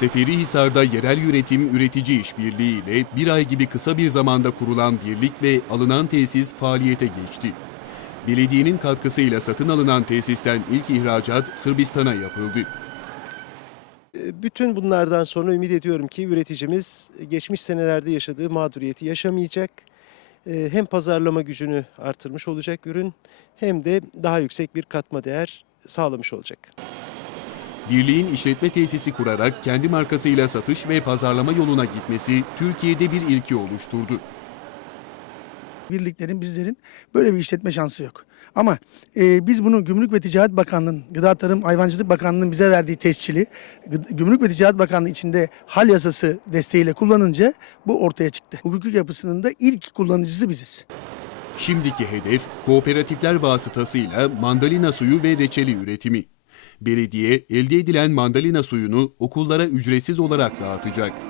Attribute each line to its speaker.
Speaker 1: Seferihisar'da yerel üretim üretici işbirliği ile bir ay gibi kısa bir zamanda kurulan birlik ve alınan tesis faaliyete geçti. Belediyenin katkısıyla satın alınan tesisten ilk ihracat Sırbistan'a yapıldı.
Speaker 2: E, Bütün bunlardan sonra ümit ediyorum ki üreticimiz geçmiş senelerde yaşadığı mağduriyeti yaşamayacak. E, Hem pazarlama gücünü artırmış olacak ürün hem de daha yüksek bir katma değer sağlamış olacak.
Speaker 1: Birliğin işletme tesisi kurarak kendi markasıyla satış ve pazarlama yoluna gitmesi Türkiye'de bir ilki oluşturdu.
Speaker 3: birliklerin, bizlerin böyle bir işletme şansı yok. Ama e, biz bunu Gümrük ve Ticaret Bakanlığı'nın, Gıda Tarım Hayvancılık Bakanlığı'nın bize verdiği tescili, Gümrük ve Ticaret Bakanlığı içinde hal yasası desteğiyle kullanınca bu ortaya çıktı. Hukuki yapısının da ilk kullanıcısı biziz.
Speaker 1: Şimdiki hedef kooperatifler vasıtasıyla mandalina suyu ve reçeli üretimi. Belediye elde edilen mandalina suyunu okullara ücretsiz olarak dağıtacak.